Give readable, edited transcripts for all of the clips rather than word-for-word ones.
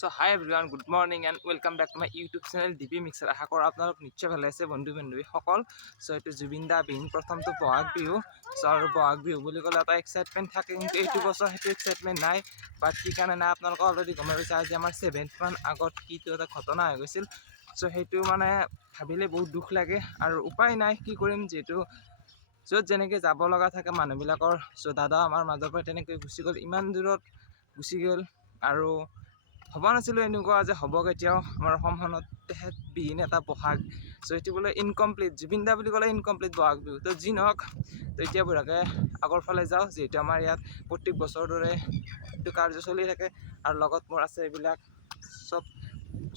So hi everyone, good morning and welcome back to my YouTube channel DP Mixer. আশা কৰোঁ আপোনালোক নিশ্চয় ভালে আছে বন্ধু বান্ধৱীসকল। সো এইটো জুবিন দা বিহু প্ৰথমটো বহাগ বিহু। সো আৰু বহাগ বিহু বুলি ক'লে এটা এক্সাইটমেণ্ট থাকে, কিন্তু এইটো বছৰ সেইটো এক্সাইটমেণ্ট নাই। বাট কি কাৰণে নাই আপোনালোকে অলৰেডি গম পাইছে, আজি আমাৰ 7 মান আগত কিটো এটা ঘটনা হৈ গৈছিল। সো সেইটো মানে ভাবিলে বহুত দুখ লাগে আৰু উপায় নাই, কি কৰিম, যিহেতু য'ত যেনেকৈ যাব লগা থাকে মানুহবিলাকৰ। সো দাদা আমাৰ মাজৰ পৰা তেনেকৈ গুচি গ'ল, ইমান দূৰত গুচি গ'ল আৰু ভবা নাছিলোঁ এনেকুৱা যে হ'ব কেতিয়াও আমাৰ অসমখনত তেখেত বিহীন এটা বহাগ। চ' এইটো বোলে ইনকমপ্লিট, জুবিন দা বুলি ক'লে ইনকমপ্লিট বহাগ বিহু। তো যি নহওক, তো এতিয়া বঢ়িয়াকৈ আগৰ ফালে যাওঁ, যিহেতু আমাৰ ইয়াত প্ৰত্যেক বছৰৰ দৰে এইটো কাৰ্য চলি থাকে আৰু লগত মোৰ আছে এইবিলাক চব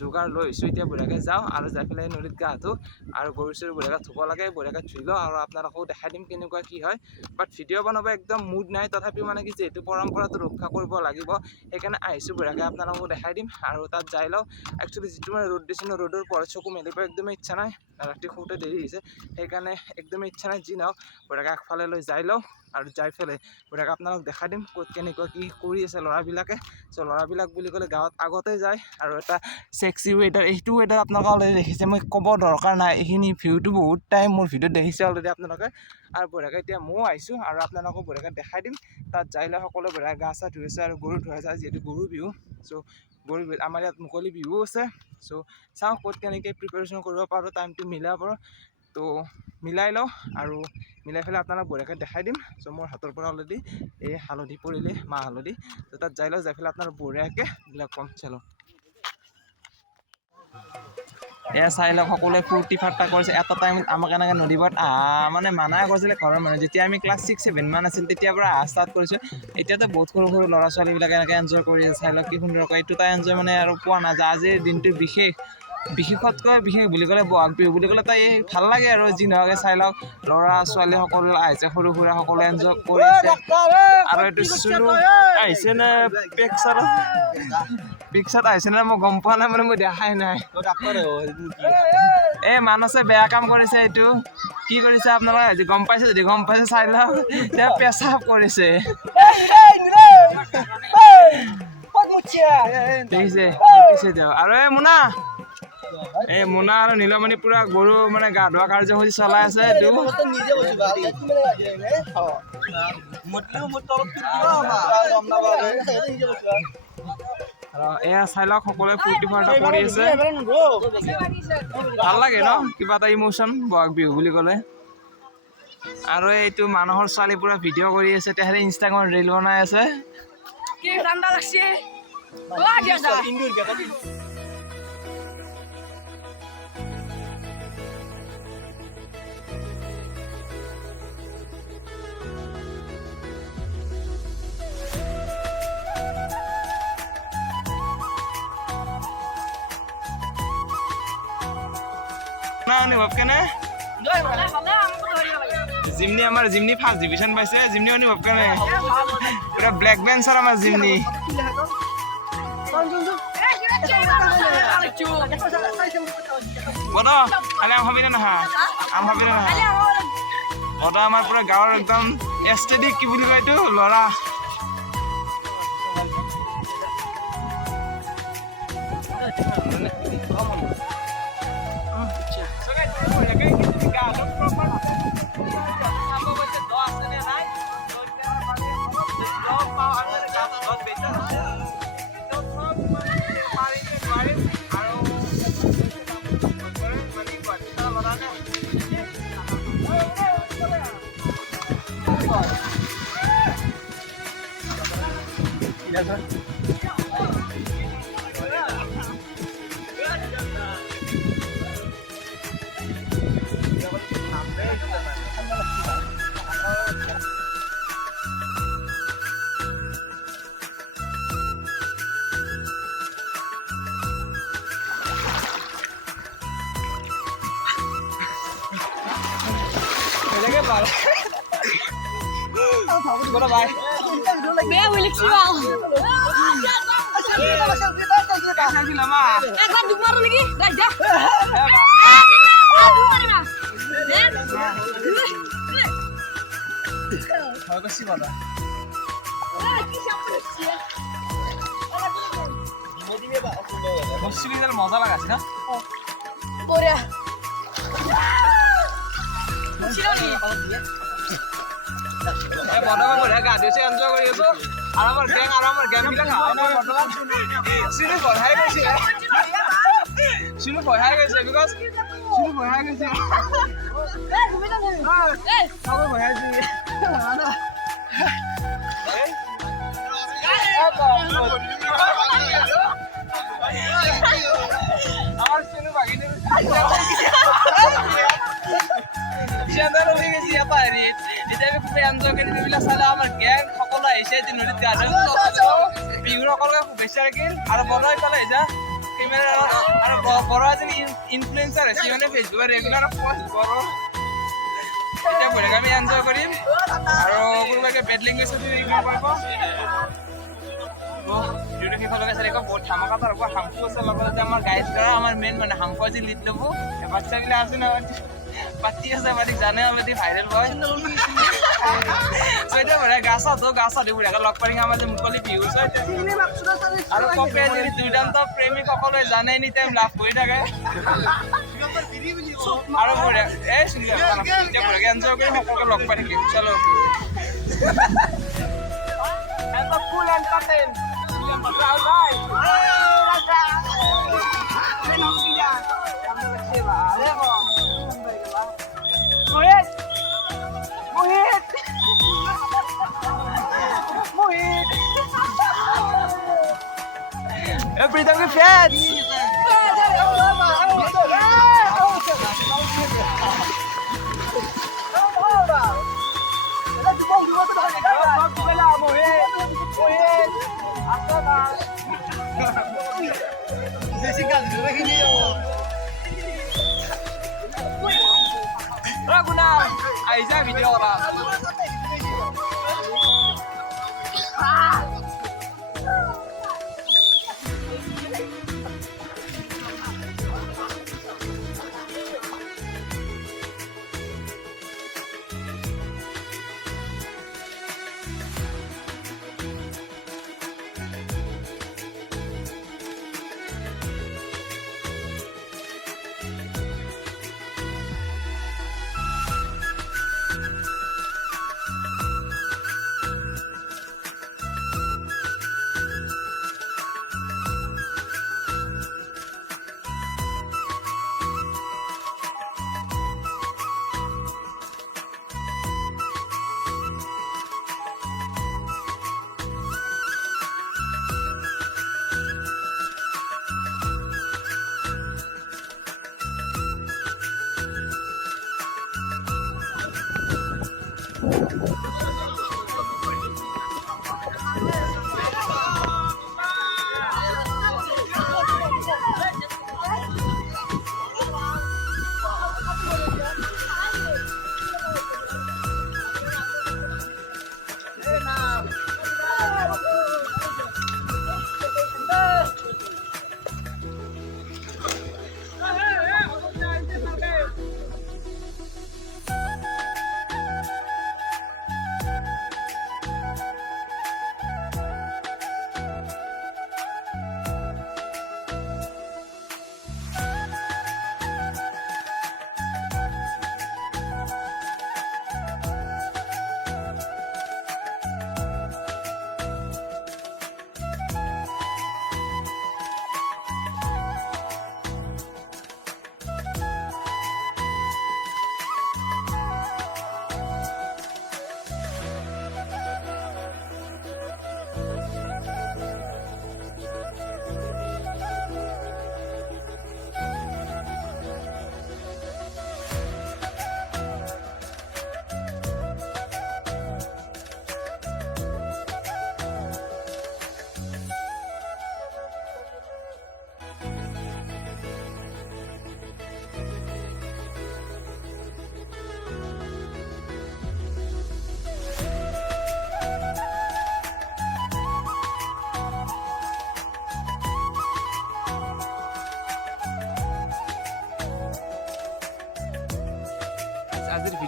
যোগাৰ লৈ আহিছোঁ। এতিয়া বঢ়িয়াকৈ যাওঁ আৰু যাই পেলাই নদীত গা ধোঁ আৰু গৰু চৰু বঢ়িয়াকৈ ধুব লাগে, বঢ়িয়াকৈ ধুই লওঁ আৰু আপোনালোকো দেখাই দিম কেনেকুৱা কি হয়। বাট ভিডিঅ' বনাব একদম মুড নাই, তথাপিও মানে কি যিহেতু পৰম্পৰাটো ৰক্ষা কৰিব লাগিব, সেইকাৰণে আহিছোঁ বঢ়িয়াকৈ আপোনালোকো দেখাই দিম আৰু তাত যাই লওঁ। একচুৱেলি যিটো মানে ৰ'দ দিছে ন, ৰ'দৰ পৰত চকু মেলিব একদমেই ইচ্ছা নাই, ৰাতি শুওঁতে দেৰি হৈছে, সেইকাৰণে একদমেই ইচ্ছা নাই। যি নহওক বঢ়িয়াকৈ আগফালে লৈ যাই লওঁ আৰু যাই পেলাই বঢ়িয়াকৈ আপোনালোক দেখাই দিম ক'ত কেনেকুৱা কি কৰি আছে ল'ৰাবিলাকে। চ' ল'ৰাবিলাক বুলি ক'লে গাঁৱত আগতে যায় আৰু এটা ছেক্সি ৱেডাৰ, এইটো ৱেডাৰ আপোনালোকে অলৰেডি দেখিছে, মই ক'ব দৰকাৰ নাই, এইখিনি ভিউটো বহুত টাইম মোৰ ভিডিঅ'ত দেখিছে অলৰেডি আপোনালোকে। আৰু বঢ়িয়াকৈ এতিয়া ময়ো আহিছোঁ আৰু আপোনালোকক বঢ়িয়াকৈ দেখাই দিম। তাত যাই লৈ সকলোৱে বঢ়িয়াকৈ গা চা ধুই আছে আৰু গৰু ধুৱাই যায়, যিহেতু গৰু বিহু। চ' গৰু বিহু আমাৰ ইয়াত মুকলি বিহু আছে। চ' চাওঁ ক'ত কেনেকৈ প্ৰিপেৰেশ্যন কৰিব পাৰোঁ, টাইমটো মিলাব পাৰোঁ। তো মিলাই লওঁ আৰু মিলাই পেলাই আপোনালোক বঢ়িয়াকৈ দেখাই দিম। চ' মোৰ হাতৰ পৰা অলৰেডি এই হালধি পৰিলে, মাহ হালধি। ত' তাত যাই লওঁ, যাই পেলাই আপোনালোক বঢ়িয়াকৈ এইবিলাক কম চালোঁ। এয়া চাই লওক, সকলোৱে ফূৰ্তি ফাৰ্তা কৰিছে। এটা টাইমত আমাক এনেকৈ নদী পাৰত মানে মানা কৰিছিলে ঘৰৰ মানুহে, যেতিয়া আমি ক্লাছ 6-7 মান আছিল তেতিয়াৰ পৰা ষ্টাৰ্ট কৰিছোঁ। এতিয়াতো বহুত সৰু সৰু ল'ৰা ছোৱালীবিলাকে এনেকৈ এনজয় কৰি আছে। চাই লওক কি সুন্দৰকৈ, এইটো এটা এনজয় মানে আৰু পোৱা নাযায়। আজিৰ দিনটো বিশেষতকৈ বিশেষ বুলি ক'লে বহাগ বিহু বুলি ক'লে তাই ভাল লাগে আৰু যি নহওক। চাই লওক ল'ৰা ছোৱালী সকলো আহিছে, সৰু সুৰা সকলো এনজয় কৰি আছে। আৰু এইটো চুলু আহিছে নে পিকচাৰত আহিছে নে মই গম পোৱা নাই, মানে মই দেখাই নাই। এই মানছে বেয়া কাম কৰিছে, এইটো কি কৰিছে আপোনালোকে আজি গম পাইছে, যদি গম পাইছে চাই লওক, তেওঁ পেচাব কৰিছে দেখিছে। আৰু এই মোনা আৰু নীলমণি পুৰা গৰু মানে গা ধোৱা কাৰ্যসূচী চলাই আছে। এইটো এয়া চাই লওক, সকলোৱে ফূৰ্তি ফাৰ্তা কৰি আছে, ভাল লাগে ন, কিবা এটা ইমোশ্যন বহাগ বিহু বুলি ক'লে। আৰু এইটো মানুহৰ ছোৱালী পুৰা ভিডিঅ' কৰি আছে, তেহেঁতে ইনষ্টাগ্ৰামত ৰিল বনাই আছে। অনুভৱ কেনে? আমাৰ জিমনি ফাৰ্ষ্ট ডিভিজন পাইছে। জিমনি অনুভৱ কেনে? পুৰা ব্লেক বেঞ্চৰ আমাৰ জিমনি। বদ খালি আম ভাবিলে নহা, বদ আমাৰ পুৰা গাঁৱৰ একদম এষ্টেটিক কি বুলি কয় এইটো ল'ৰা। বসছিলি তাহলে মজা লাগাছে না ওৰে বৰ্তমান বঢ়িয়া গা ধুইছে এনজয় কৰি আছো আৰু আমাৰ গেং বিলাক বৰ্তমান চিনি বঢ়াই গৈছে চিনি বঢ়াই গৈছে বিকজ চিনি বঢ়াই গৈছে চাব বঢ়াইছে আমার চিনি বাগিনে Jangan lupa guys, siapa ini? Jadi aku pengen jokin bila salah amar geng, aku lah isya di nulit garam. Biru aku lah aku besar lagi. Ada borai kalau isya, kamera ada borai jadi influencer, sih mana Facebook regular post borai. Jadi boleh kami enjoy korin. Ada aku lagi peddling guys itu di mana apa? Jadi kita kalau saya ikut buat sama kata aku hampu selalu kalau jamar guys karena amar main mana hampu aja lead dulu. Ya pasti kita harus nih. Pati আছে মানে জানে already viral বয় so এটা বড় গাছা দি বড় লগ পারিং আমাৰ যে মুকলি view so এটা আৰু কপে যদি দুইডাল তো প্ৰেমিক সকলে জানে এনি টাইম লাভ কৰি থাকে আৰু বড় এই শুনি এটা বড় এনজয় কৰি সকলোকে লগ পাই থাকিম চলো and the full entertain film বাজাও ভাই রাজা ফিল্ম দিয়া আমরা সেবা দেখো Muhit! Muhit! Muhit! Every time we fans! Raguna, Aiza video orang.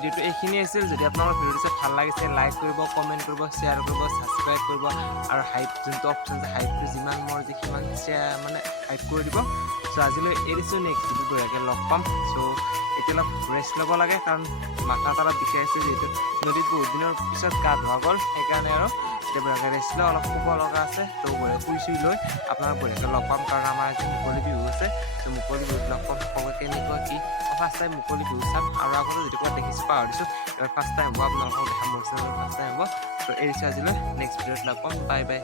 ভিডিঅ'টো এইখিনি আছিল যদি আপোনালোকৰ ভিডিঅ'টো চাই ভাল লাগিছে লাইক কৰিব কমেণ্ট কৰিব শ্বেয়াৰ কৰিব ছাবস্ক্ৰাইব কৰিব আৰু হাইপ যোনটো অপশ্যন আছে হাইপটো যিমান মৰ্জি সিমান শ্বেয়াৰ মানে হাইপ কৰি দিব চ' আজিলৈ এৰিছোঁ নেক্সট ভিডিঅ'ত বঢ়িয়াকৈ লগ পাম চ' এতিয়া অলপ ৰেষ্ট ল'ব লাগে কাৰণ মাথা অলপ বিষাই আছে যিহেতু নদীত বহুত দিনৰ পিছত গা ধোৱা গ'ল সেইকাৰণে আৰু এতিয়া বঢ়িয়াকৈ ৰেষ্ট লৈ অলপ শুব লগা আছে ত' বঢ়িয়া শুই চুই লৈ আপোনালোক বঢ়িয়াকৈ লগ পাম কাৰণ আমাৰ আজি মুকলি বিহু আছে ত' মুকলি বিহুত লগ পাম সকলোকে কেনেকুৱা কি ফাৰ্ষ্ট টাইম মুকলি বিহু চাম আৰু আগতে যদি ক'ৰবাত দেখিছোঁ পাহৰিছোঁ এবাৰ ফাৰ্ষ্ট টাইম হ'ব আপোনালোকক দেখা মোৰ চেনেল ফাৰ্ষ্ট টাইম হ'ব ত' এৰিছোঁ আজিলৈ নেক্সট ভিডিঅ'ত লগ পাম বাই বাই